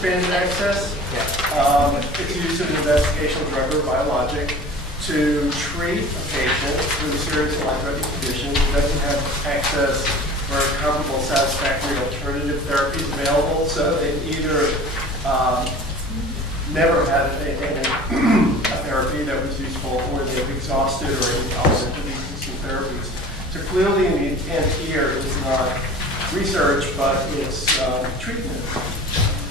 expanded access? It's used as an investigational drug or biologic to treat a patient with a serious and life-threatening condition who doesn't have access or comparable satisfactory alternative therapies available. So they either never had a therapy that was useful, or they've exhausted or intolerant to the existing therapies. So clearly the intent here is not research, but it's treatment.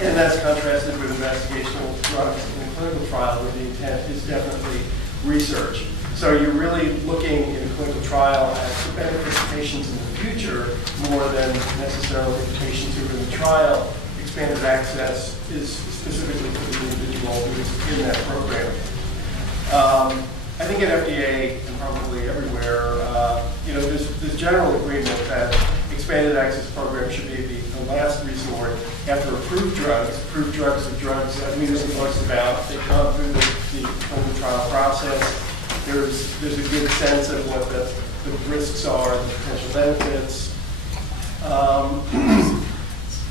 And that's contrasted with investigational drugs in a clinical trial where the intent is definitely research. So you're really looking in a clinical trial at the benefits of patients in the future more than necessarily the patients who are in the trial. Expanded access is specifically for the individual who is in that program. I think at FDA and probably everywhere, there's general agreement that expanded access programs should be the last resort after approved drugs. Approved drugs are drugs that we know the most about. They've gone through the clinical trial process. There's a good sense of what the risks are, the potential benefits.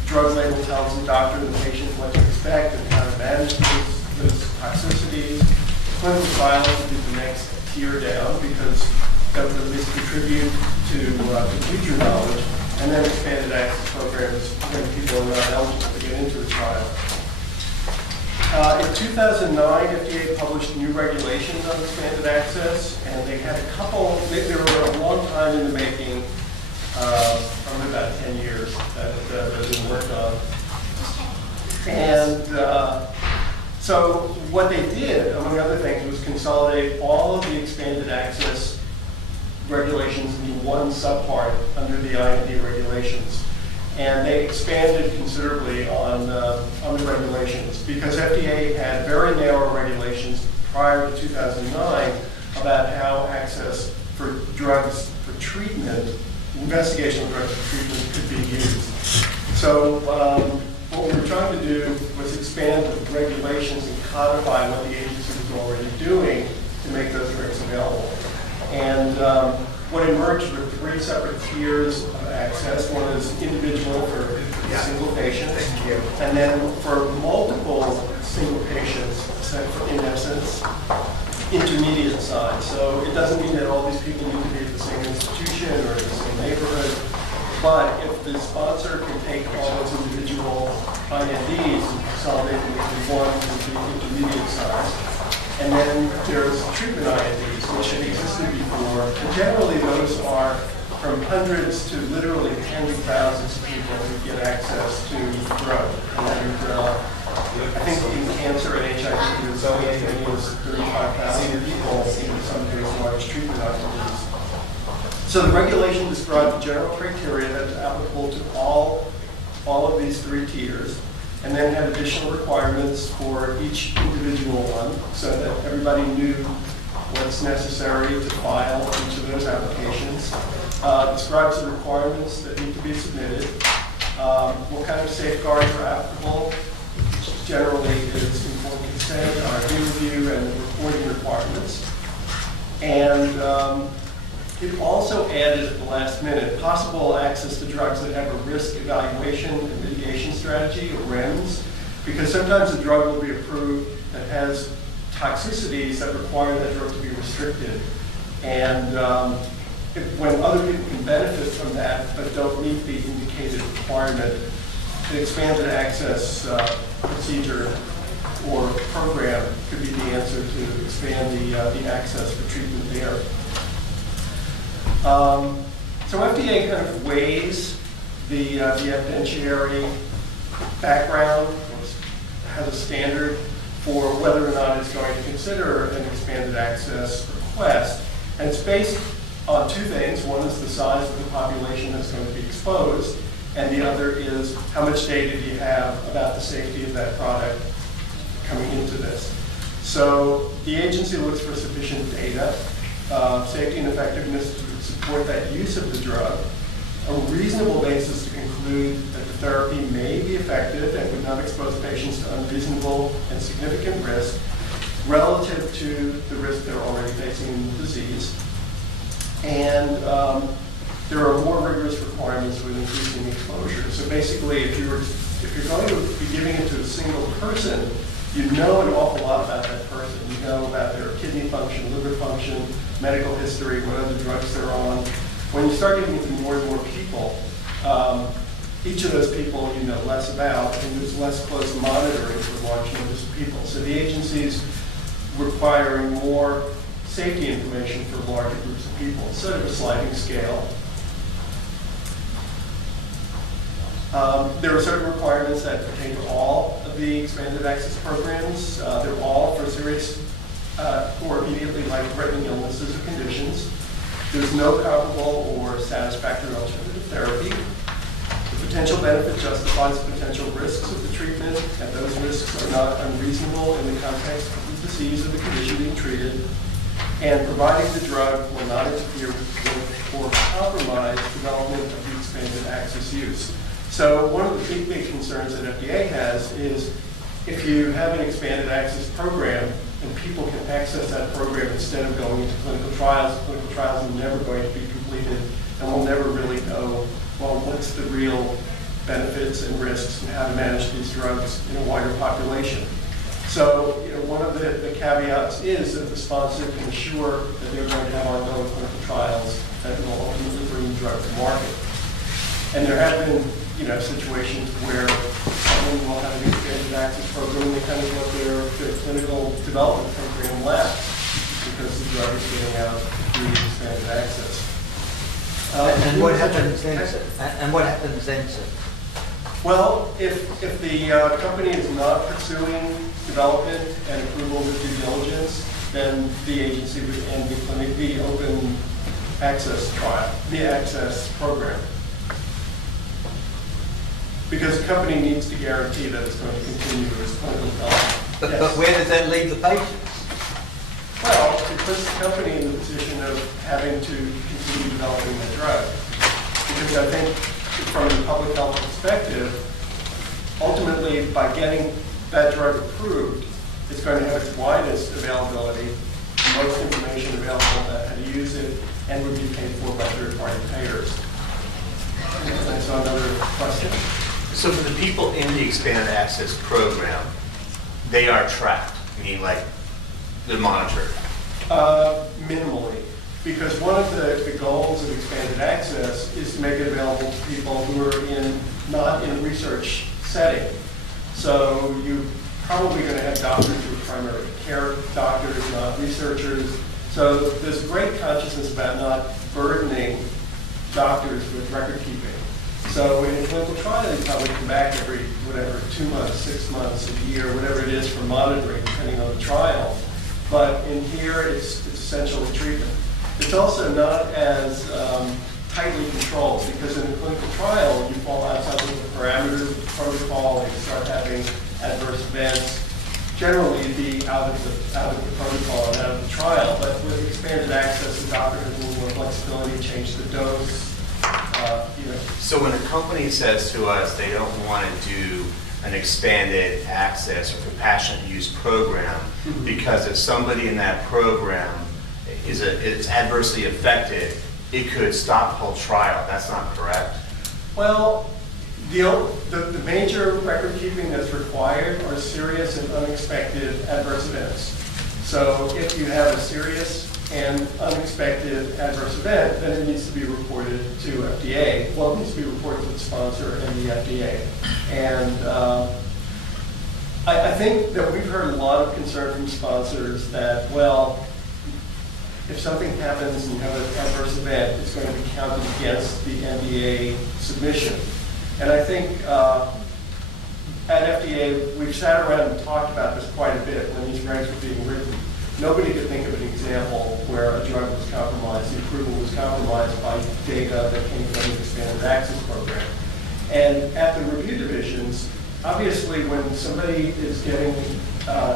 Drug label tells the doctor and the patient what to expect and how to manage those toxicities. Clinical trials would be the next tier down because that would at least contribute to future knowledge. And then expanded access programs when people are not eligible to get into the trial. In 2009, FDA published new regulations on expanded access, and they had a couple, they were a long time in the making, probably about 10 years that had been worked on. And so what they did, among other things, was consolidate all of the expanded access regulations into one subpart under the IND regulations. And they expanded considerably on the regulations because FDA had very narrow regulations prior to 2009 about how access for drugs for treatment, investigational drugs for treatment, could be used. So what we were trying to do was expand the regulations and codify what the agency was already doing to make those drugs available. And what emerged were three separate tiers of access. One is individual for single patients, and then for multiple single patients, in essence, intermediate size. So it doesn't mean that all these people need to be at the same institution or in the same neighborhood, but if the sponsor can take all those individual INDs and consolidate them into one would be intermediate size. And then there's treatment INDs, which had existed before. And generally, those are from hundreds to literally tens of thousands of people who get access to the drug. And I think in cancer and HIV, there's only as many as 35,000 people in some of those large treatment INDs. So the regulation described the general criteria that's applicable to all of these three tiers, and then had additional requirements for each individual one so that everybody knew what's necessary to file each of those applications. Describes the requirements that need to be submitted, what kind of safeguards are applicable. Generally, it's informed consent, peer review, and reporting requirements. And it also added at the last minute possible access to drugs that have a risk evaluation and mitigation strategy, or REMS, because sometimes a drug will be approved that has toxicities that require that drug to be restricted. And when other people can benefit from that but don't meet the indicated requirement, the expanded access procedure or program could be the answer to expand the access for treatment there. So FDA kind of weighs the evidentiary background, has a standard for whether or not it's going to consider an expanded access request. And it's based on two things. One is the size of the population that's going to be exposed, and the other is how much data do you have about the safety of that product coming into this. So the agency looks for sufficient data, safety and effectiveness to support that use of the drug, a reasonable basis to conclude that the therapy may be effective and would not expose patients to unreasonable and significant risk relative to the risk they're already facing in the disease. And there are more rigorous requirements with increasing exposure. So basically, if you're going to be giving it to a single person, you know an awful lot about that person. You know about their kidney function, liver function, medical history, what other drugs they're on. When you start giving it to more and more people, each of those people you know less about, and there's less close monitoring for large numbers of people. So the agency's requiring more safety information for larger groups of people instead of a sliding scale. There are certain requirements that pertain to all of the expanded access programs. They're all for serious or immediately life-threatening illnesses or conditions. There's no comparable or satisfactory alternative therapy. The potential benefit justifies the potential risks of the treatment, and those risks are not unreasonable in the context of the disease or the condition being treated. And providing the drug will not interfere with or compromise development of the expanded access use. So one of the big concerns that FDA has is if you have an expanded access program and people can access that program instead of going into clinical trials are never going to be completed, and we'll never really know, well, what's the real benefits and risks and how to manage these drugs in a wider population. So, one of the caveats is that the sponsor can assure that they're going to have ongoing clinical trials that will ultimately bring the drug to market. And there have been, situations where someone will have an expanded access program and they kind of let their clinical development program lapse because the drug is getting out through expanded access. And what happens then, sir? And what happens then, sir? Well, if the company is not pursuing development and approval with due diligence, then the agency would end the open access trial, the access program. Because the company needs to guarantee that it's going to continue its clinical development. But where does that leave the patients? Well, it puts the company in the position of having to continue developing the drug. Because I think from the public health perspective, ultimately by getting that drug approved, it's going to have its widest availability, most information available about how to use it, and would be paid for by third-party payers. And so another question? So for the people in the expanded access program, they are tracked, meaning like they're monitored? Minimally, because one of the goals of expanded access is to make it available to people who are not in a research setting. So you're probably going to have doctors who are primary care doctors, not researchers. So there's great consciousness about not burdening doctors with record keeping. So in a clinical trial, you probably come back every, 2 months, 6 months, a year, whatever it is for monitoring, depending on the trial. But in here, it's essentially treatment. It's also not as tightly controlled, because in a clinical trial, you fall outside of the parameters of the protocol, and you start having adverse events. Generally, you'd be out of the protocol and out of the trial. But with expanded access, the doctor has a little more flexibility, change the dose. So when a company says to us they don't want to do an expanded access or compassionate use program because if somebody in that program is adversely affected, it could stop the whole trial. That's not correct? Well, the major record keeping that's required are serious and unexpected adverse events. So if you have a serious and unexpected adverse event, then it needs to be reported to FDA. Well, it needs to be reported to the sponsor and the FDA. And I think that we've heard a lot of concern from sponsors that, well, if something happens and you have an adverse event, it's going to be counted against the NDA submission. And I think at FDA, we've sat around and talked about this quite a bit when these regs were being written. Nobody could think of an example where a drug was compromised, the approval was compromised by data that came from the expanded access program. And at the review divisions, obviously when somebody is getting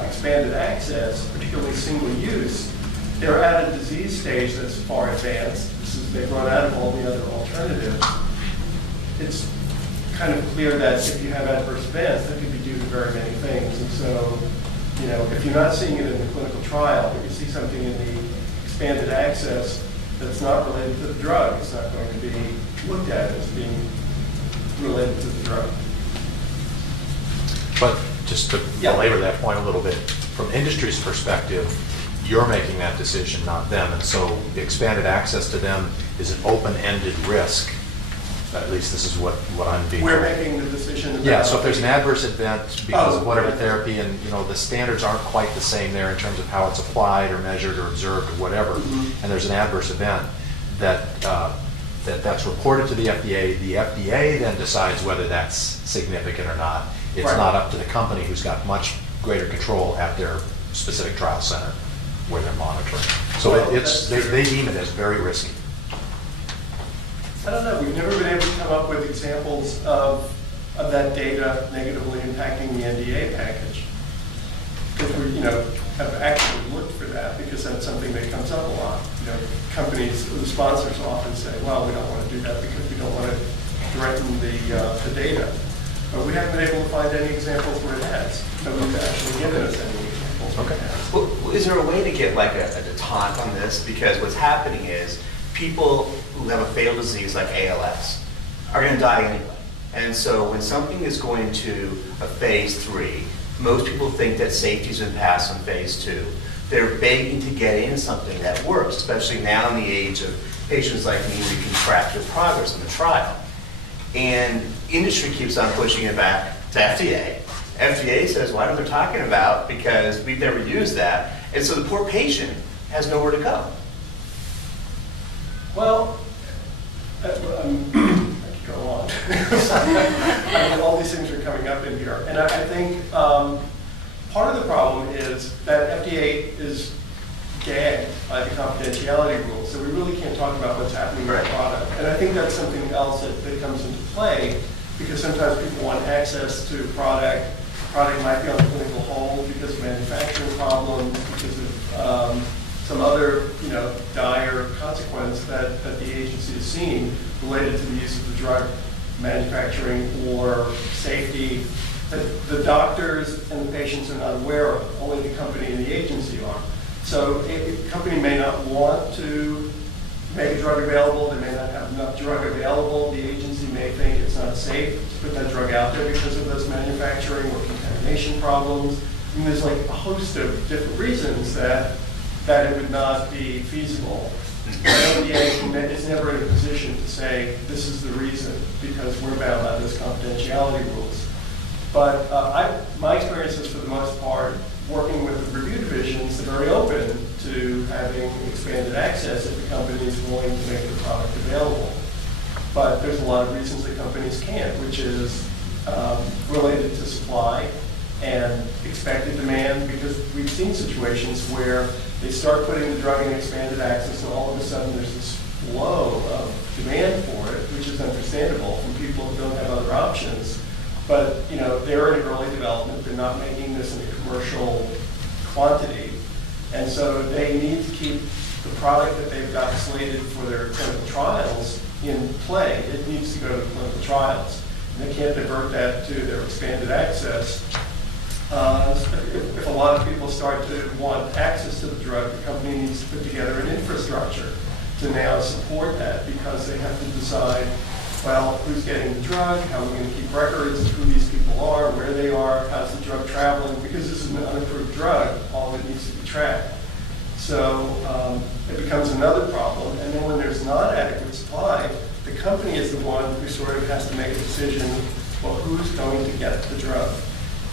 expanded access, particularly single use, they're at a disease stage that's far advanced. They've run out of all the other alternatives. It's kind of clear that if you have adverse events, that could be due to very many things. And so, if you're not seeing it in the clinical trial, but you see something in the expanded access that's not related to the drug is not going to be looked at as being related to the drug. But just to belabor that point a little bit, from industry's perspective, you're making that decision, not them. And so the expanded access to them is an open-ended risk. At least this is what I'm being. We're making the decision about. Yeah, so if there's an adverse event because of whatever okay. therapy, and the standards aren't quite the same there in terms of how it's applied or measured or observed or whatever, and there's an adverse event that's reported to the FDA then decides whether that's significant or not. It's Right. not up to the company, who's got much greater control at their specific trial center where they're monitoring. So Well, they deem it as very risky. I don't know, we've never been able to come up with examples of that data negatively impacting the NDA package. Because we, have actually looked for that, because that's something that comes up a lot. Companies, the sponsors often say, well, we don't want to do that because we don't want to threaten the data. But we haven't been able to find any examples where it has. Nobody's actually given us any examples where it has. Well, is there a way to get like a detente on this? Because what's happening is people who have a fatal disease like ALS are going to die anyway. And so when something is going to a phase 3, most people think that safety's been passed on phase 2. They're begging to get in something that works, especially now in the age of patients like me, where you can track your progress in the trial. And industry keeps on pushing it back to FDA. FDA says, why don't they talking about? Because we've never used that. And so the poor patient has nowhere to go. Well, I could go on. I mean, all these things are coming up in here. And I think part of the problem is that FDA is gagged by the confidentiality rules, so we really can't talk about what's happening with the product. And I think that's something else that comes into play, because sometimes people want access to product. The product might be on clinical hold because of manufacturing problems, because of some other, dire consequence that the agency has seen related to the use of the drug, manufacturing or safety, that the doctors and the patients are not aware of. Only the company and the agency are. So a company may not want to make a drug available. They may not have enough drug available. The agency may think it's not safe to put that drug out there because of those manufacturing or contamination problems. I mean, there's like a host of different reasons that it would not be feasible. The FDA is never in a position to say, this is the reason, because we're bound by those confidentiality rules. But my experience is, for the most part, working with the review divisions, they're very open to having expanded access if the company is willing to make the product available. But there's a lot of reasons that companies can't, which is related to supply and expected demand, because we've seen situations where they start putting the drug in expanded access, and all of a sudden there's this flow of demand for it, which is understandable from people who don't have other options. But they're in early development. They're not making this in a commercial quantity, and so they need to keep the product that they've got slated for their clinical trials in play. It needs to go to the clinical trials. And they can't divert that to their expanded access. If a lot of people start to want access to the drug, the company needs to put together an infrastructure to now support that, because they have to decide, well, who's getting the drug, how are we going to keep records of who these people are, where they are, how's the drug traveling, because this is an unapproved drug, all of it needs to be tracked. So it becomes another problem, and then when there's not adequate supply, the company is the one who sort of has to make a decision, well, who's going to get the drug?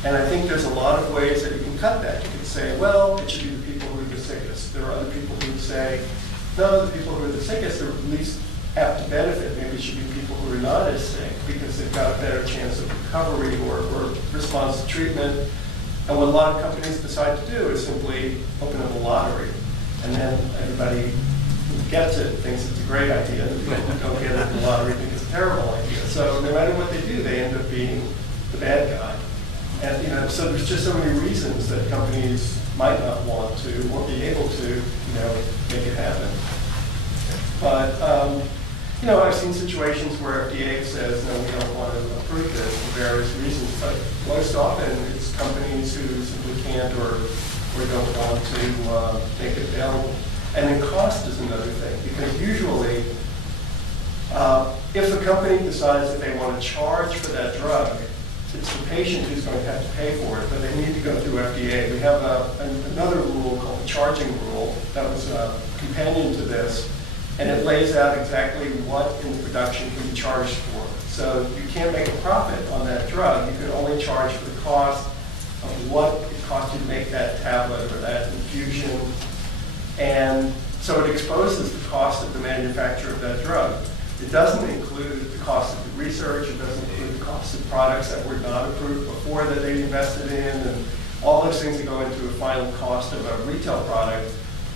And I think there's a lot of ways that you can cut that. You could say, well, it should be the people who are the sickest. There are other people who would say, no, the people who are the sickest are at least apt to benefit. Maybe it should be people who are not as sick, because they've got a better chance of recovery or response to treatment. And what a lot of companies decide to do is simply open up a lottery. And then everybody who gets it thinks it's a great idea. The people who don't get it in the lottery think it's a terrible idea. So no matter what they do, they end up being the bad guy. And so there's just so many reasons that companies might not want to or be able to, make it happen. But I've seen situations where FDA says, no, we don't want to approve this for various reasons. But most often it's companies who simply can't or don't want to make it available. And then cost is another thing, because usually, if a company decides that they want to charge for that drug, it's the patient who's going to have to pay for it, but they need to go through FDA. We have another rule called the charging rule that was a companion to this, and it lays out exactly what in the production can be charged for. So you can't make a profit on that drug. You can only charge for the cost of what it costs you to make that tablet or that infusion. And so it exposes the cost of the manufacture of that drug. It doesn't include the cost of the research. It doesn't include the cost of products that were not approved before that they invested in, and all those things that go into a final cost of a retail product.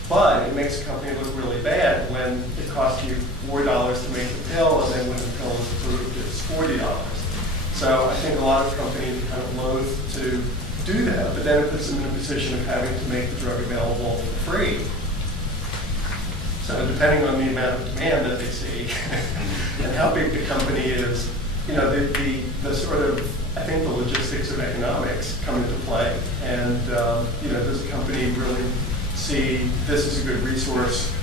But it makes a company look really bad when it costs you $4 to make the pill, and then when the pill is approved, it's $40. So I think a lot of companies are kind of loath to do that, but then it puts them in a position of having to make the drug available for free. So depending on the amount of demand that they see and how big the company is, you know, the sort of, I think the logistics of economics come into play. And, you know, does the company really see this as a good resource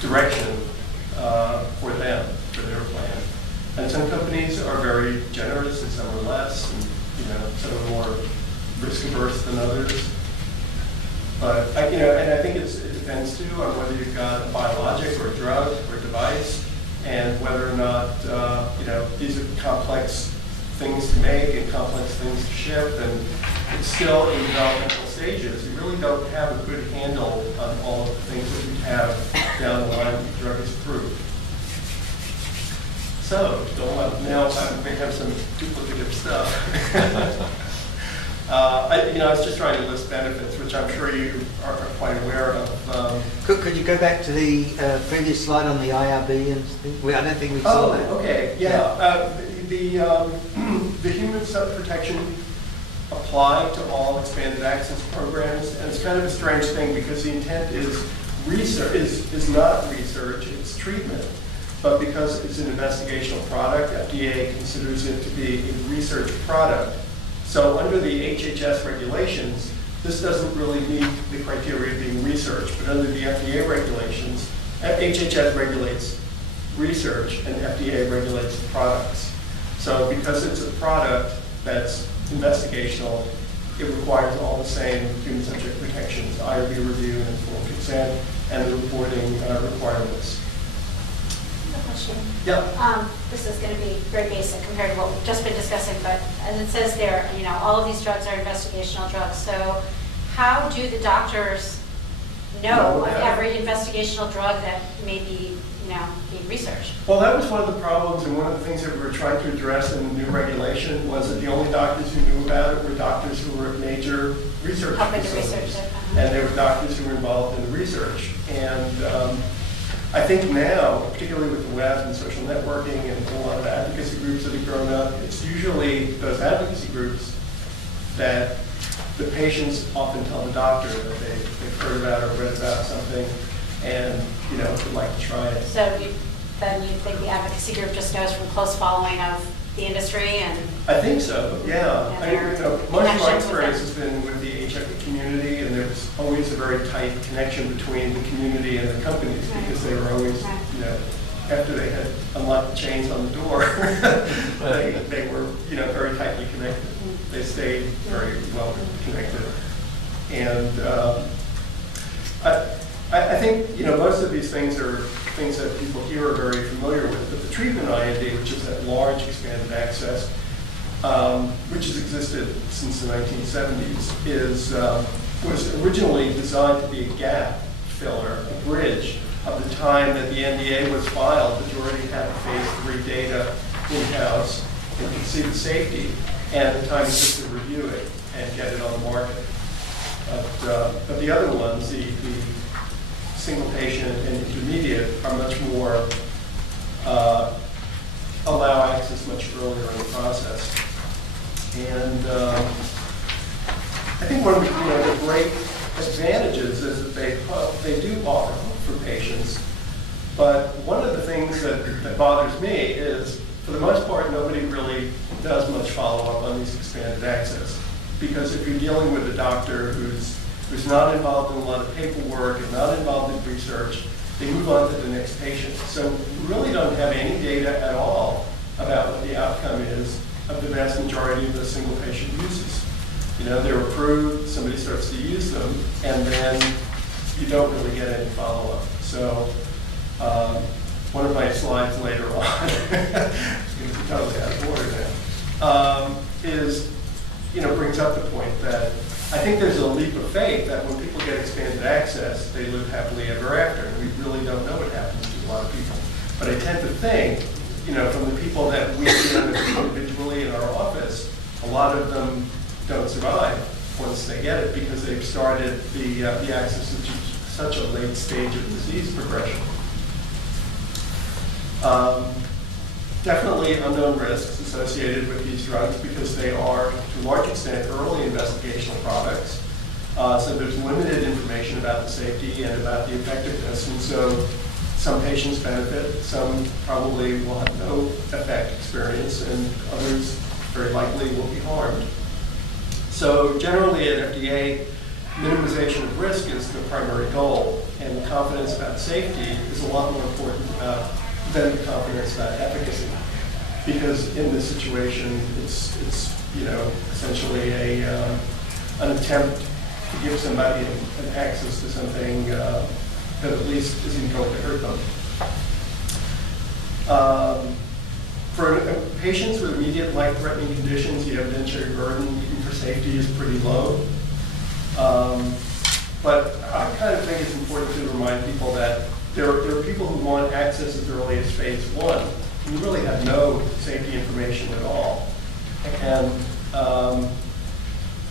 direction for them, for their plan? And some companies are very generous and some are less, and, you know, some are more risk averse than others. But, you know, and I think it depends too on whether you've got a biologic or a drug or a device, and whether or not, you know, these are complex things to make and complex things to ship, and it's still in developmental stages. You really don't have a good handle on all of the things that you have down the line when the drug is approved. So, now we have some duplicative stuff. I was just trying to list benefits, which I'm sure you are quite aware of. Could you go back to the previous slide on the IRB and things? I don't think we saw that. Okay, yeah. The human sub-protection apply to all expanded access programs, and it's kind of a strange thing because the intent is research is not research, it's treatment. But because it's an investigational product, FDA considers it to be a research product. So under the HHS regulations, this doesn't really meet the criteria of being research, but under the FDA regulations, HHS regulates research and FDA regulates the products. So because it's a product that's investigational, it requires all the same human subject protections, IRB review and informed consent, and the reporting requirements. Question. Yeah. This is going to be very basic compared to what we've just been discussing, but as it says there, you know, all of these drugs are investigational drugs. So how do the doctors know of every investigational drug that may be, you know, being researched? Well, that was one of the problems, and one of the things that we were trying to address in the new regulation was that the only doctors who knew about it were doctors who were at major research facilities. And they were doctors who were involved in the research. And I think now, particularly with the web and social networking and a lot of advocacy groups that have grown up, it's usually those advocacy groups that the patients often tell the doctor that they've heard about or read about something and, you know, would like to try it. So then you think the advocacy group just knows from close following of the industry? And I think so, yeah. And you know, most of my experience has been with the HIV community, and there's always a very tight connection between the community and the companies because they were always, you know, after they had unlocked the chains on the door, they were, you know, very tightly connected. They stayed very well connected. And I think, you know, most of these things are things that people here are very familiar with, but the treatment IND, which is that large expanded access, which has existed since the 1970s, was originally designed to be a gap filler, a bridge of the time that the NDA was filed, but you already had phase 3 data in-house and could see the safety, and the time it took to review it and get it on the market. But the other ones, the single patient and intermediate, are much more, allow access much earlier in the process. And I think one of the great advantages is that they do offer hope for patients. But one of the things that bothers me is, for the most part, nobody really does much follow-up on these expanded access. Because if you're dealing with a doctor who's who's not involved in a lot of paperwork and not involved in research, they move on to the next patient. So we really don't have any data at all about what the outcome is of the vast majority of the single patient uses. You know, they're approved, somebody starts to use them, and then you don't really get any follow-up. So one of my slides later on, it's going to be totally out of order now, brings up the point that I think there's a leap of faith that when people get expanded access, they live happily ever after. And we really don't know what happens to a lot of people. But I tend to think, from the people that we deal with individually in our office, a lot of them don't survive once they get it because they've started the access at such a late stage of disease progression. Definitely unknown risks associated with these drugs because they are, to a large extent, early investigational products. So there's limited information about the safety and about the effectiveness. And so some patients benefit, some probably will have no effect experience, and others very likely will be harmed. So generally at FDA, minimization of risk is the primary goal, and confidence about safety is a lot more important than the confidence about efficacy. Because in this situation, it's essentially an attempt to give somebody an access to something that at least isn't going to hurt them. For patients with immediate life-threatening conditions, the evidentiary burden, even for safety, is pretty low. But I kind of think it's important to remind people that there are people who want access as early as phase 1. You really have no safety information at all. And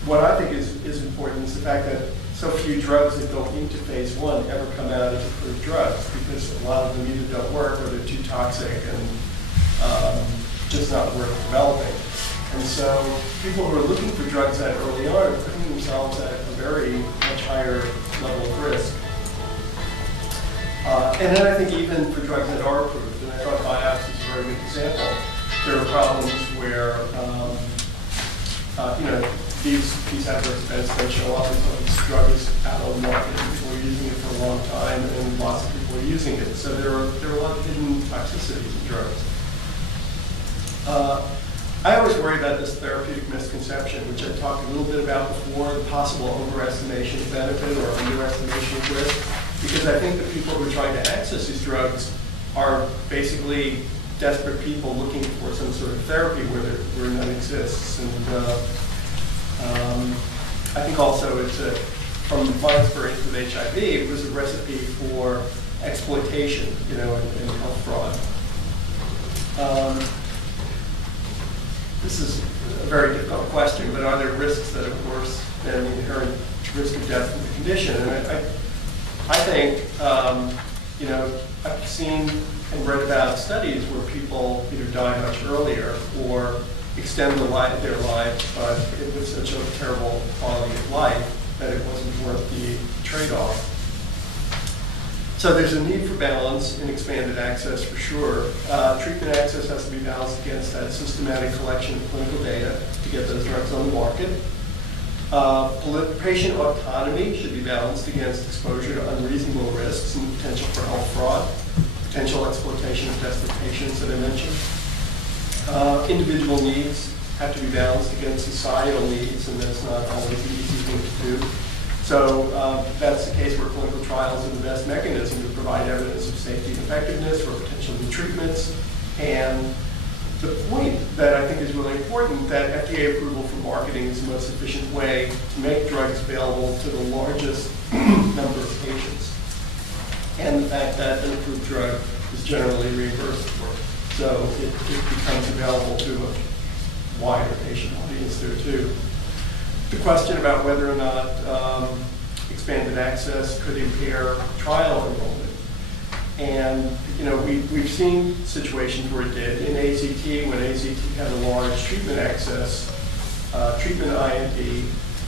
what I think is important is the fact that so few drugs that go into phase 1 ever come out as approved drugs because a lot of them either don't work or they're too toxic and just not worth developing. And so people who are looking for drugs that early on are putting themselves at a very much higher level of risk. And then I think even for drugs that are approved, and I thought biopsy is a very good example, there are problems where these adverse events don't show up until this drug is out on the market and people are using it for a long time and lots of people are using it. So there are a lot of hidden toxicities in drugs. I always worry about this therapeutic misconception, which I talked a little bit about before, the possible overestimation of benefit or underestimation of risk, because I think the people who are trying to access these drugs are basically desperate people looking for some sort of therapy where none exists. And I think also it's from my experience with HIV, it was a recipe for exploitation, and health fraud. This is a very difficult question, but are there risks that are worse than the inherent risk of death in the condition? And I think, I've seen and read about studies where people either die much earlier or extend their lives, but it was such a terrible quality of life that it wasn't worth the trade-off. So there's a need for balance in expanded access for sure. Treatment access has to be balanced against that systematic collection of clinical data to get those drugs on the market. Patient autonomy should be balanced against exposure to unreasonable risks and potential for health fraud, potential exploitation of desperate patients that I mentioned. Individual needs have to be balanced against societal needs, and that's not always an easy thing to do. So that's the case where clinical trials are the best mechanism to provide evidence of safety and effectiveness for potential new treatments. And the point that I think is really important, that FDA approval for marketing is the most efficient way to make drugs available to the largest number of patients. And the fact that an approved drug is generally reimbursed for. So it becomes available to a wider patient audience there too. The question about whether or not expanded access could impair trial enrollment. And we've seen situations where it did. In AZT, when AZT had a large treatment access, treatment IND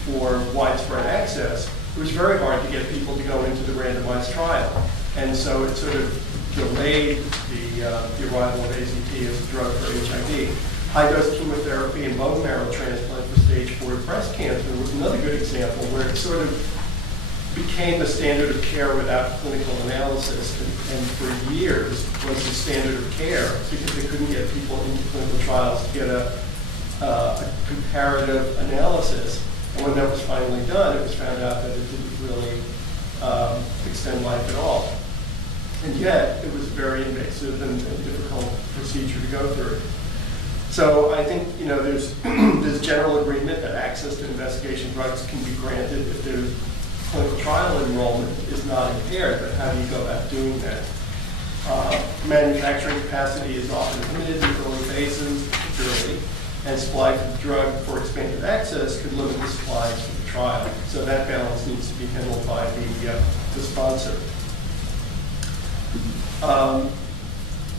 for widespread access, it was very hard to get people to go into the randomized trial. And so it sort of delayed the arrival of AZT as a drug for HIV. High-dose chemotherapy and bone marrow transplant for stage 4 breast cancer was another good example where it sort of became the standard of care without clinical analysis, and for years was the standard of care because they couldn't get people into clinical trials to get a comparative analysis. And when that was finally done, it was found out that it didn't really extend life at all. And yet, it was a very invasive and difficult procedure to go through. So I think there's general agreement that access to investigation drugs can be granted if there's clinical trial enrollment is not impaired, but how do you go about doing that? Manufacturing capacity is often limited in early phases, particularly, and supply for the drug for expanded access could limit the supplies for the trial. So that balance needs to be handled by the sponsor.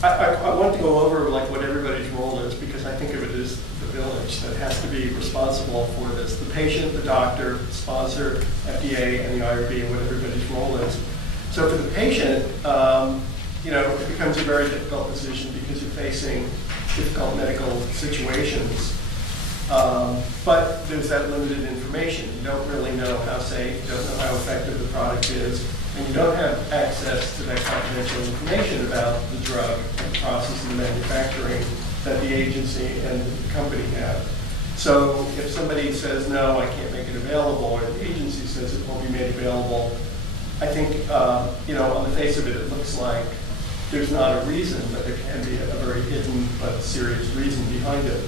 I want to go over what everybody's role is because I think of it as the village that has to be responsible for this. The patient, the doctor, the sponsor, FDA, and the IRB, and what everybody's role is. So for the patient, it becomes a very difficult decision because you're facing difficult medical situations. But there's that limited information. You don't really know how safe, you don't know how effective the product is, and you don't have access to that confidential information about the drug and the process and the manufacturing that the agency and the company have. So if somebody says, no, I can't make it available, or the agency says it won't be made available, I think, on the face of it, it looks like there's not a reason, but there can be a very hidden but serious reason behind it.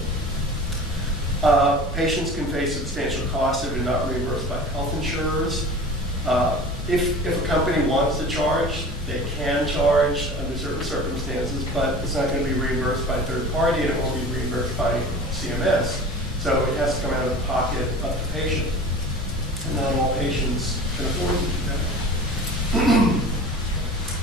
Patients can face substantial costs if they're not reimbursed by health insurers. If a company wants to charge, they can charge under certain circumstances, but it's not going to be reimbursed by a third party and it won't be reimbursed by CMS. So it has to come out of the pocket of the patient. And not all patients can afford to do that.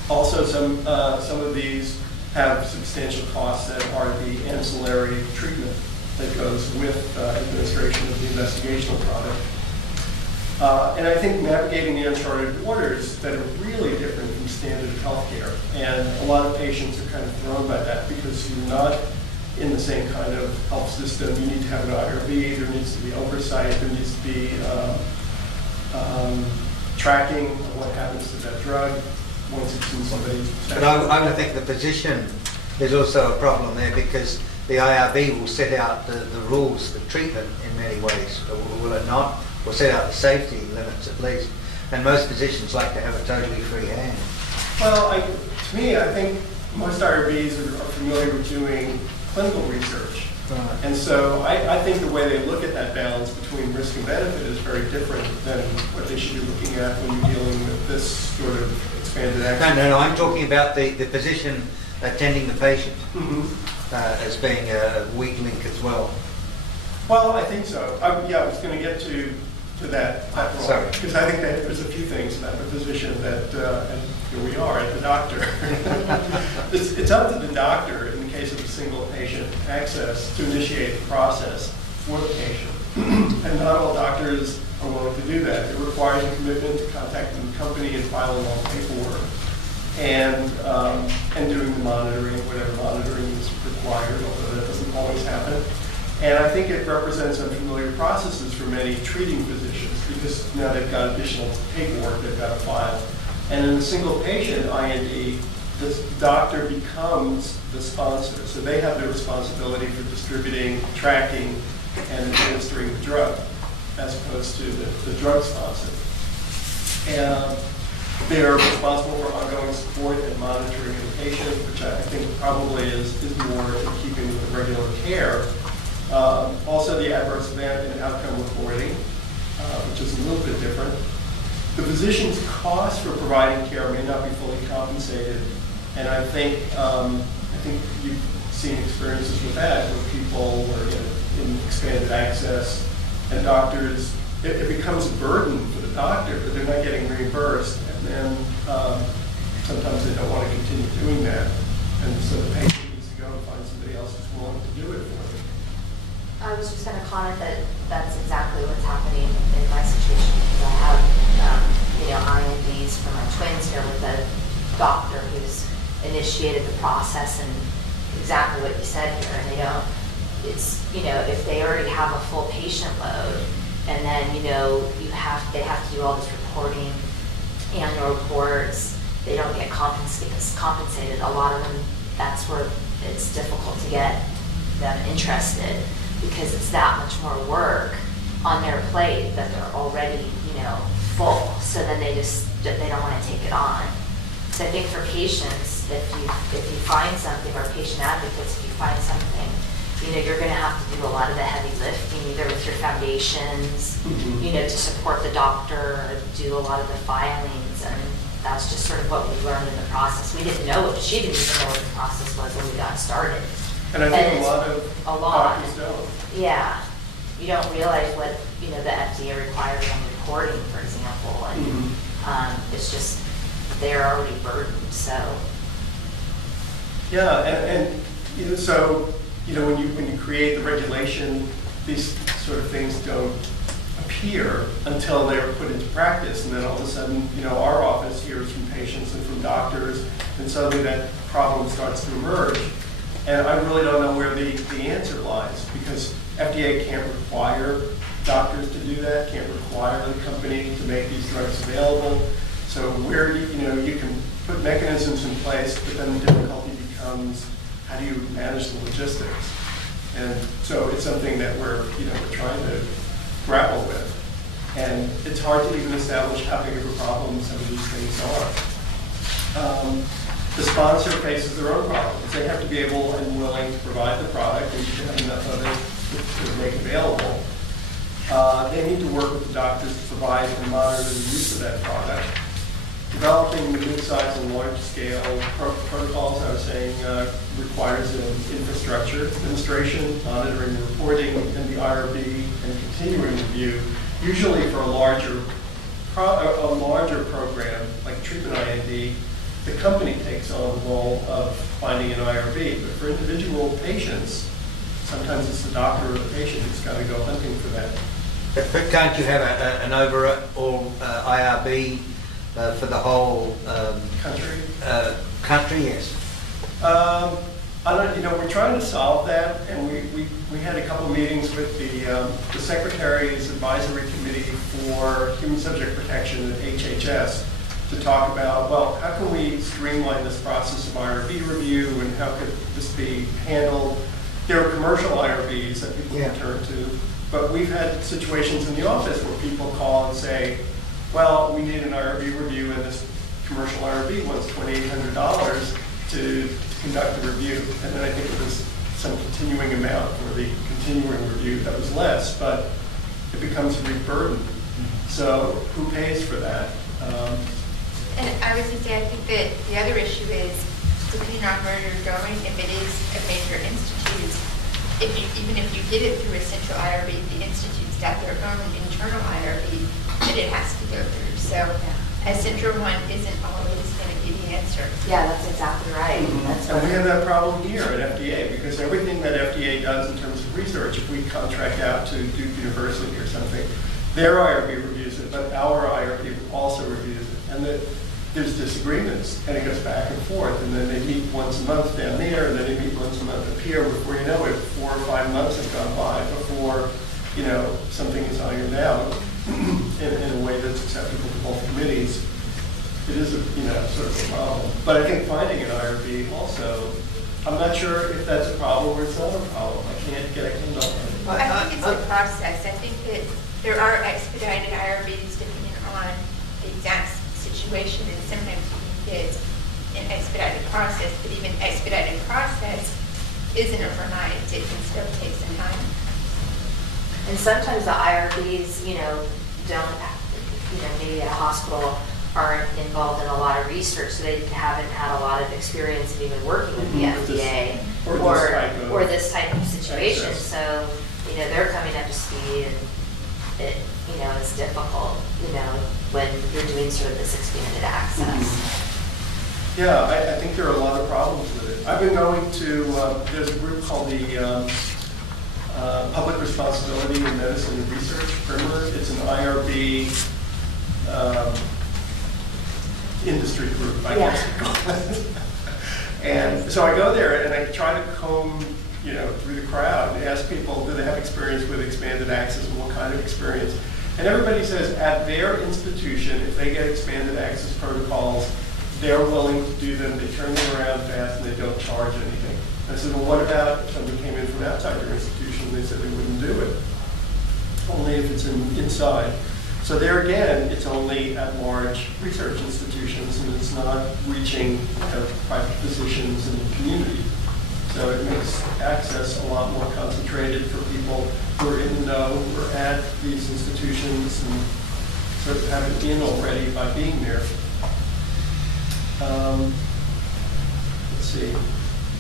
Also, some of these have substantial costs that are the ancillary treatment that goes with administration of the investigational product. And I think navigating the uncharted waters that are really different from standard healthcare. And a lot of patients are kind of thrown by that because you're not in the same kind of health system. You need to have an IRB, there needs to be oversight, there needs to be tracking of what happens to that drug once it's in somebody's possession. But I would think the physician is also a problem there because the IRB will set out the rules for treatment in many ways, will it not? Will set out the safety limits at least. And most physicians like to have a totally free hand. Well, to me, I think most IRBs are familiar with doing clinical research. Right. And so I think the way they look at that balance between risk and benefit is very different than what they should be looking at when you're dealing with this sort of expanded access. No, I'm talking about the physician attending the patient as being a weak link as well. Well, I think so. I was going to get to that role, because I think that there's a few things about the physician that, and here we are at the doctor. It's up to the doctor in the case of a single patient access to initiate the process for the patient. And not all doctors are willing to do that. It requires a commitment to contacting the company and filing all paperwork and doing the monitoring, whatever monitoring is required, although that doesn't always happen. And I think it represents unfamiliar processes for many treating physicians because now they've got additional paperwork they've got to file. And in a single patient IND, the doctor becomes the sponsor. So they have the responsibility for distributing, tracking, and administering the drug as opposed to the drug sponsor. And they're responsible for ongoing support and monitoring of the patient, which I think probably is more in keeping with the regular care. Also the adverse event and outcome reporting, which is a little bit different. The physician's cost for providing care may not be fully compensated, and I think you've seen experiences with that where people are in expanded access and doctors, it becomes a burden for the doctor, but they're not getting reimbursed, and then sometimes they don't want to continue doing that, and so the patient needs to go and find somebody else who's willing to do it for them. I was just going to comment that that's exactly what's happening in my situation because I have, INDs for my twins here with a doctor who's initiated the process and exactly what you said here. And they don't, it's, if they already have a full patient load and then, they have to do all this reporting annual reports. They don't get compensated. A lot of them, that's where it's difficult to get them interested, because it's that much more work on their plate that they're already, full. So then they don't want to take it on. So I think for patients, if you find something, or patient advocates, if you find something, you're going to have to do a lot of the heavy lifting, either with your foundations, to support the doctor, or do a lot of the filings, and that's just sort of what we learned in the process. We didn't know it. She didn't even know what the process was when we got started. And I think a lot of doctors don't. Yeah. You don't realize what, the FDA requires on reporting, for example, and it's just, they're already burdened, so. Yeah, and so, when you create the regulation, these sort of things don't appear until they're put into practice, and then all of a sudden, our office hears from patients and from doctors, and suddenly that problem starts to emerge. And I really don't know where the answer lies, because FDA can't require doctors to do that, can't require the company to make these drugs available. So where you can put mechanisms in place, but then the difficulty becomes, how do you manage the logistics? And so it's something that we're trying to grapple with. And it's hard to even establish how big of a problem some of these things are. The sponsor faces their own problems. They have to be able and willing to provide the product, and to have enough of it to make available. They need to work with the doctors to provide and monitor the use of that product. Developing the mid-size and large-scale protocols, I was saying, requires an infrastructure, administration, monitoring, reporting, and the IRB, and continuing review. Usually for a larger program, like treatment IND, the company takes on the role of finding an IRB. But for individual patients, sometimes it's the doctor or the patient who's got to go hunting for that. But can't you have an overall IRB for the whole Country? Country, yes. I don't. We're trying to solve that, and we had a couple meetings with the Secretary's Advisory Committee for Human Subject Protection at HHS to talk about, well, how can we streamline this process of IRB review, and how could this be handled? There are commercial IRBs that people can turn to, but we've had situations in the office where people call and say, well, we need an IRB review, and this commercial IRB wants $2,800 to conduct the review. And then I think it was some continuing amount for the continuing review that was less, but it becomes a big burden. So who pays for that? And I was going to say, I think that the other issue is, depending on where you're going, if it is a major institute, even if you did it through a central IRB, the institute's got their own internal IRB that it has to go through. So a central one isn't always going to be the answer. Yeah, that's exactly right. And we have that problem here at FDA, because everything that FDA does in terms of research, if we contract out to Duke University or something, their IRB reviews it, but our IRB also reviews it. And there's disagreements, and it goes back and forth, and then they meet once a month down there, and then they meet once a month up here. Before you know it, 4 or 5 months have gone by before something is ironed out in a way that's acceptable to both committees. It is a sort of a problem. But I think finding an IRB also, I'm not sure if that's a problem or it's not a problem. I can't get a handle on it. Well, I think it's a process. I think that there are expedited IRBs depending on the exact situation, and sometimes you can get an expedited process, but even expedited process isn't overnight. It can still take some time. And sometimes the IRBs, don't, maybe at a hospital aren't involved in a lot of research, so they haven't had a lot of experience in even working with the FDA or this type of situation. Access. So, they're coming up to speed, and it's difficult, when you're doing sort of this expanded access. Yeah, I think there are a lot of problems with it. I've been going to, there's a group called the Public Responsibility in Medicine and Research, PRIMR. It's an IRB industry group, I guess you call it. And so I go there and I try to comb, through the crowd and ask people, do they have experience with expanded access and what kind of experience? And everybody says at their institution, if they get expanded access protocols, they're willing to do them, they turn them around fast, and they don't charge anything. I said, well, what about if somebody came in from outside your institution? They said they wouldn't do it, only if it's inside. So there again, it's only at large research institutions, and it's not reaching private physicians in the community. So it makes access a lot more concentrated for people who are in the know, who are at these institutions, and sort of have it in already by being there. Let's see.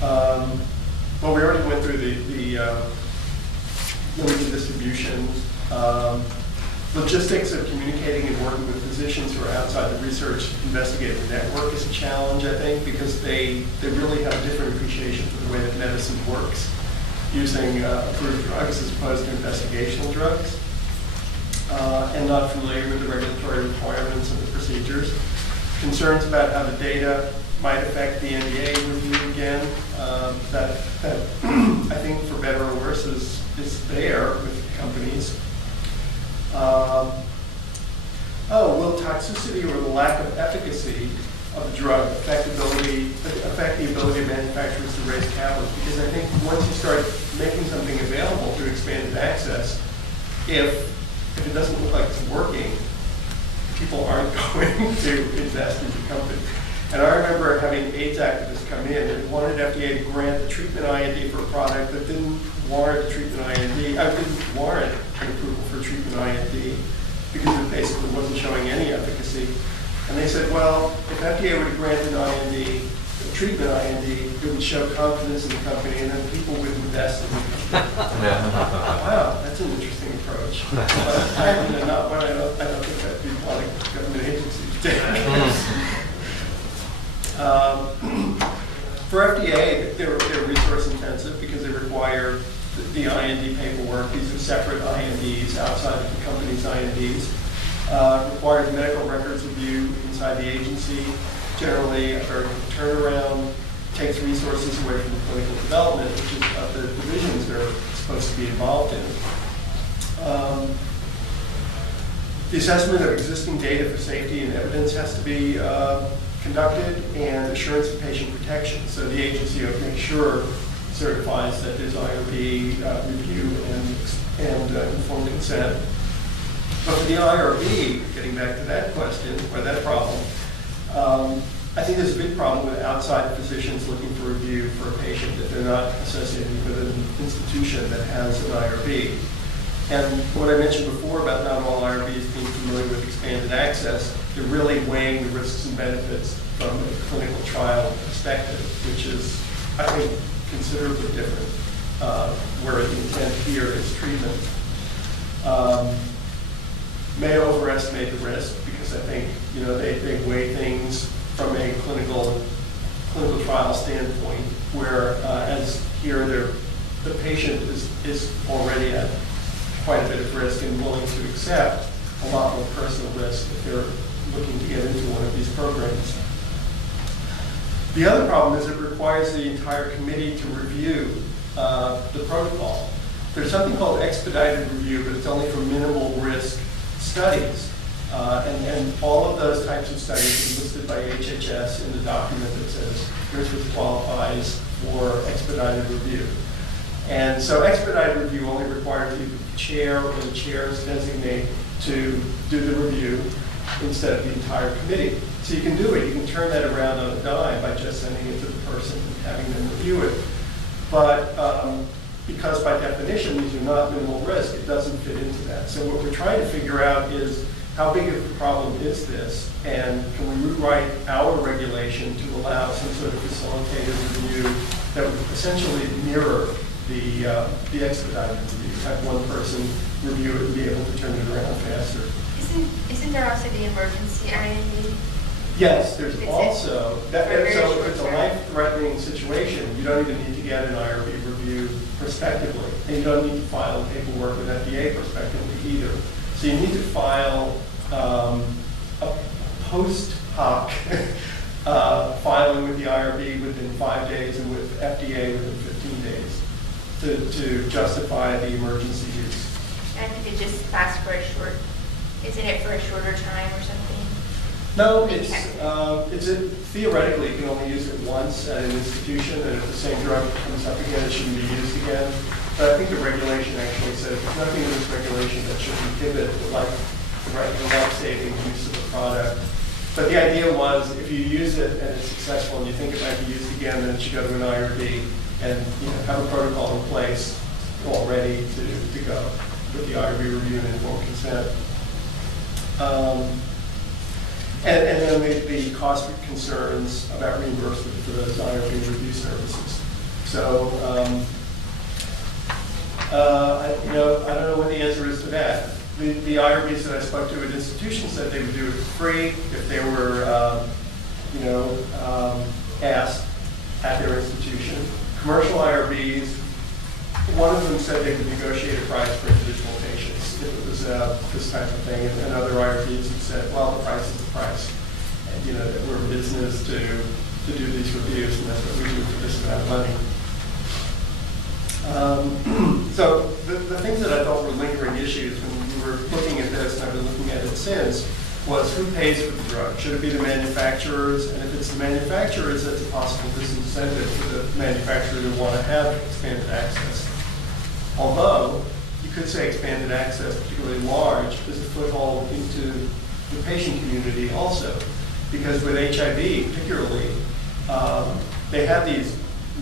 Well, we already went through the limited distribution. Logistics of communicating and working with physicians who are outside the research investigative network is a challenge, I think, because they really have a different appreciation for the way that medicine works, using approved drugs as opposed to investigational drugs, and not familiar with the regulatory requirements and the procedures. Concerns about how the data might affect the NDA review again, that I think for better or worse is there with companies. Will toxicity or the lack of efficacy of the drug affect the ability of manufacturers to raise capital? Because I think once you start making something available through expanded access, if it doesn't look like it's working, people aren't going to invest in the company. And I remember having AIDS activists come in and wanted FDA to grant a treatment IND for a product that didn't warrant a treatment IND. Didn't warrant an approval for a treatment IND because it basically wasn't showing any efficacy. And they said, well, if FDA were to grant an IND, a treatment IND, it would show confidence in the company, and then people would invest in the company. Wow, that's an interesting approach. But not what I don't think that people want a government agency to take. For FDA, they're resource intensive because they require the IND paperwork. These are separate INDs outside of the company's INDs. Requires medical records review inside the agency. Generally, a very quick turnaround. Takes resources away from the clinical development, which is what the divisions are supposed to be involved in. The assessment of existing data for safety and evidence has to be conducted, and assurance of patient protection. So the agency will make sure certifies that there's IRB review and informed consent. But for the IRB, getting back to that question, or that problem, I think there's a big problem with outside physicians looking for review for a patient if they're not associated with an institution that has an IRB. And what I mentioned before about not all IRBs being familiar with expanded access, they're really weighing the risks and benefits from a clinical trial perspective, which is, I think, considerably different, where the intent here is treatment. May overestimate the risk because I think they weigh things from a clinical trial standpoint, where as here the patient is already at quite a bit of risk and willing to accept a lot more personal risk if they're looking to get into one of these programs. The other problem is it requires the entire committee to review the protocol. There's something called expedited review, but it's only for minimal risk studies. And all of those types of studies are listed by HHS in the document that says here's what qualifies for expedited review. And so expedited review only requires either the chair or the chair's designate to do the review instead of the entire committee. So you can do it. You can turn that around on a dime by just sending it to the person and having them review it. But because by definition these are not minimal risk, it doesn't fit into that. So what we're trying to figure out is how big of a problem is this, and can we rewrite our regulation to allow some sort of facilitated review that would essentially mirror the expedited review, have one person review it and be able to turn it around faster. Isn't there also the emergency IND? Yes, there's also, so if it's a life-threatening situation, you don't even need to get an IRB review prospectively, and you don't need to file paperwork with FDA prospectively either. So you need to file a post hoc filing with the IRB within 5 days and with FDA within 15 days to justify the emergency use. And if it just lasts for a short Isn't it for a shorter time or something? No, theoretically, you can only use it once at an institution, and if the same drug comes up again, it shouldn't be used again. But I think the regulation actually says there's nothing in this regulation that should inhibit the life-saving use of the product. But the idea was, if you use it and it's successful and you think it might be used again, then it should go to an IRB and have a protocol in place all ready to go with the IRB review and informed consent. And then the cost concerns about reimbursement for those IRB review services. So, I don't know what the answer is to that. The IRBs that I spoke to at institutions said they would do it for free if they were, asked at their institution. Commercial IRBs, one of them said they would negotiate a price for individual patients if it was this type of thing, and other IRBs have said, well, the price is the price. And, that we're in business to do these reviews, and that's what we do for this amount of money. So the things that I thought were lingering issues when we were looking at this, and I've been looking at it since, was who pays for the drug? Should it be the manufacturers? And if it's the manufacturers, that's a possible disincentive for the manufacturer to want to have expanded access. Although, you could say expanded access, particularly large, is a foothold into the patient community also. Because with HIV, particularly, they have these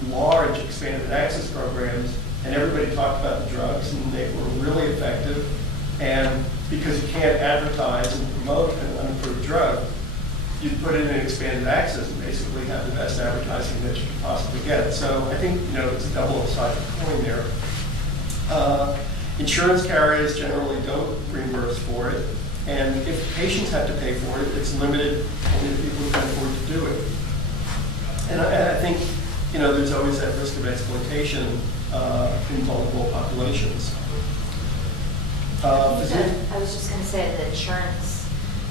large expanded access programs, and everybody talked about the drugs, and they were really effective. And because you can't advertise and promote an unapproved drug, you put it in expanded access and basically have the best advertising that you can possibly get. So I think it's a double-sided coin there. Insurance carriers generally don't reimburse for it, and if patients have to pay for it, it's limited only to people who can afford to do it. And I think there's always that risk of exploitation in vulnerable populations. I was just going to say the insurance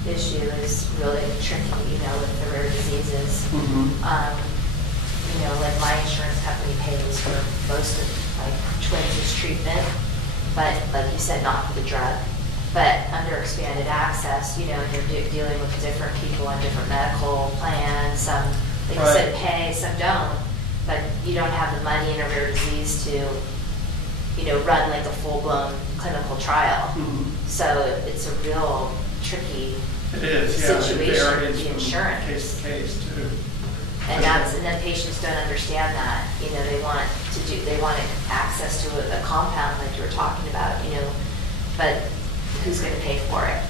issue is really tricky, with the rare diseases. Mm-hmm. Like my insurance company pays for most of my twins' treatment, but like you said, not for the drug. But under expanded access, you're dealing with different people on different medical plans. Some, like you said, pay, some don't. But you don't have the money in a rare disease to, run like a full-blown clinical trial. Mm-hmm. So it's a real tricky situation with the insurance. Case to case too. And then patients don't understand that. They want access to a compound like you were talking about. But who's going to pay for it?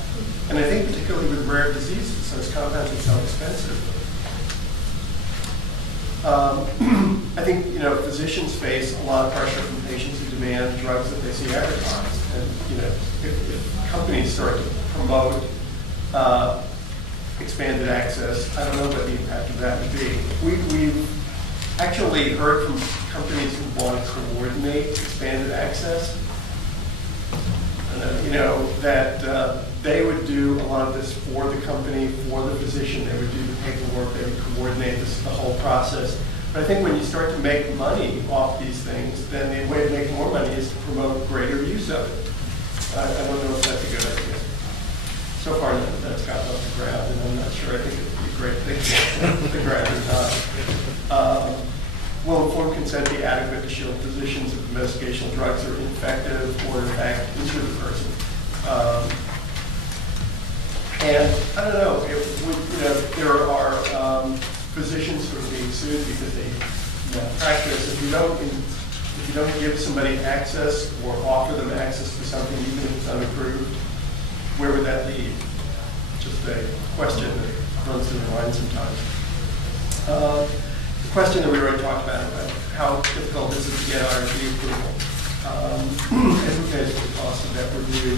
And I think particularly with rare diseases, those compounds are so expensive. I think physicians face a lot of pressure from patients who demand drugs that they see advertised, and if companies start to promote expanded access, I don't know what the impact of that would be. We've actually heard from companies who want to coordinate expanded access, that they would do a lot of this for the company, for the physician. They would do the paperwork, they would coordinate the whole process. But I think when you start to make money off these things, then the way to make more money is to promote greater use of it. I don't know if that's a good idea. So far, that's gotten off the ground, and I'm not sure. I think it would be a great thing to get off the ground or not. Will informed consent be adequate to shield physicians if investigational drugs are ineffective or, in fact, injure the person? And I don't know, there are physicians who are being sued because they practice. If you don't give somebody access or offer them access to something, even if it's unapproved, where would that lead? Just a question that runs through my mind sometimes. The question that we already talked about how difficult is it to get IRB approval, and who pays for the cost of that review.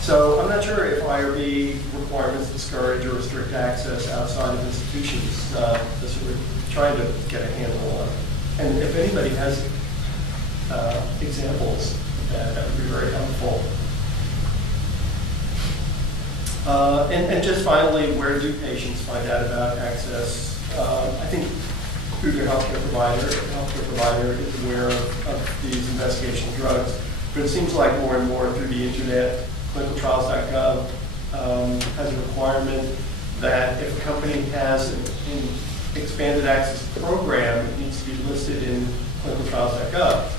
So I'm not sure if IRB requirements discourage or restrict access outside of institutions. That's what we're trying to get a handle on. And if anybody has examples of that would be very helpful. And just finally, where do patients find out about access? I think through their healthcare provider. The healthcare provider is aware of these investigational drugs, but it seems like more and more through the internet, clinicaltrials.gov has a requirement that if a company has an expanded access program, it needs to be listed in clinicaltrials.gov.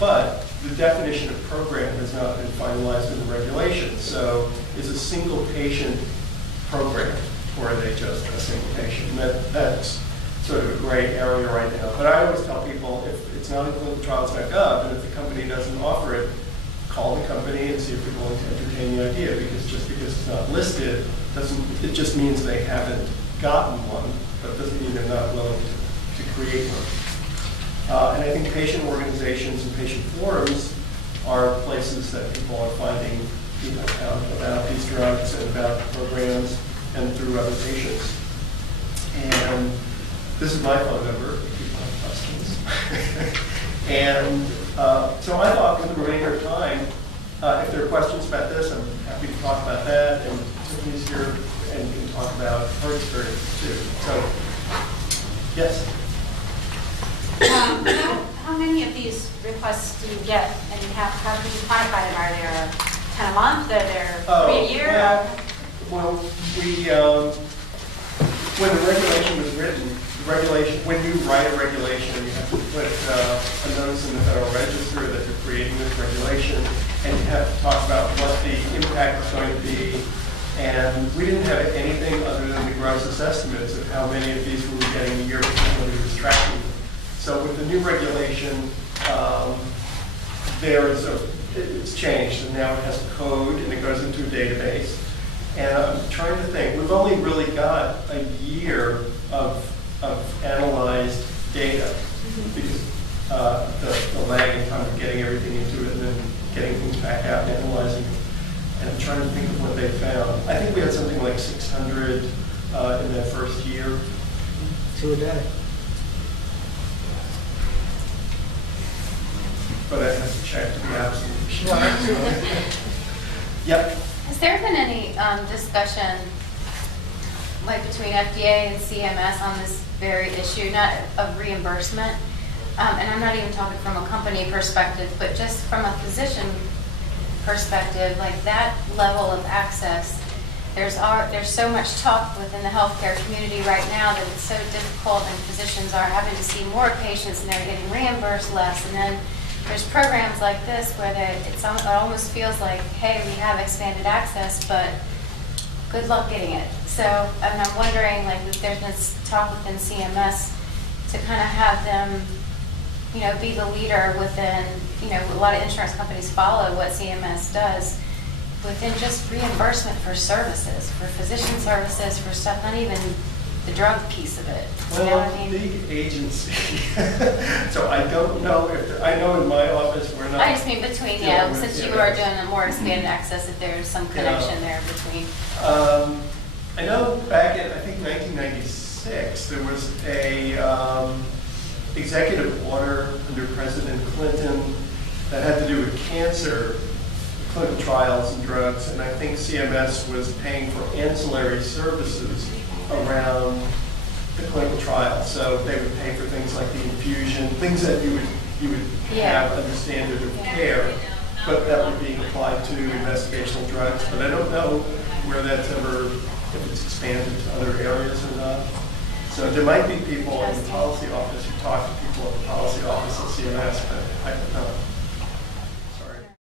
But the definition of program has not been finalized in the regulations. So is a single patient program, or are they just a single patient? And that's sort of a gray area right now. But I always tell people, if it's not in clinicaltrials.gov, and if the company doesn't offer it, call the company and see if they're willing to entertain the idea, because just because it's not listed, it just means they haven't gotten one, but doesn't mean they're not willing to create one. And I think patient organizations and patient forums are places that people are finding out about these drugs and about programs and through other patients. And this is my phone number if people have questions. And so I thought with the remainder of time, if there are questions about this, I'm happy to talk about that. And Tiffany's here and can talk about her experience too. So, yes? How many of these requests do you get, and how can you quantify them? Are there 10 a month? Are there 3 a year? Well, when the regulation was written, when you write a regulation, you have to put a notice in the Federal Register that you're creating this regulation, and you have to talk about what the impact is going to be. And we didn't have anything other than the grossest estimates of how many of these we were getting a year because nobody was tracking them. So with the new regulation, it's changed, and now it has a code, and it goes into a database. And I'm trying to think, we've only really got a year of analyzed data, because the lag in time of getting everything into it and then getting things back out and analyzing it. And I'm trying to think of what they found. I think we had something like 600 in that first year. 2 a day. But I have to check to be absolutely sure. Yep. Has there been any discussion, like between FDA and CMS on this very issue, not of reimbursement? And I'm not even talking from a company perspective, but just from a physician perspective, like that level of access. There's so much talk within the healthcare community right now that it's so difficult, and physicians are having to see more patients and they're getting reimbursed less. And then there's programs like this where it almost feels like, hey, we have expanded access, but good luck getting it. So, and I'm wondering, like, if there's this talk within CMS to kind of have them, be the leader within, a lot of insurance companies follow what CMS does within just reimbursement for services, for physician services, for stuff, not even the drug piece of it. Well, big agency. So I don't know I know in my office we're not. I just mean between, since you are doing a more expanded access, if there's some connection there between. I know back in, I think 1996, there was a executive order under President Clinton that had to do with cancer, clinical trials and drugs, and I think CMS was paying for ancillary services around the clinical trial. So they would pay for things like the infusion, things that you would have under standard of care, but that were being applied to investigational drugs. But I don't know where that's ever, if it's expanded to other areas or not. So there might be people in the policy office who talk to people at the policy office at CMS, but I don't know.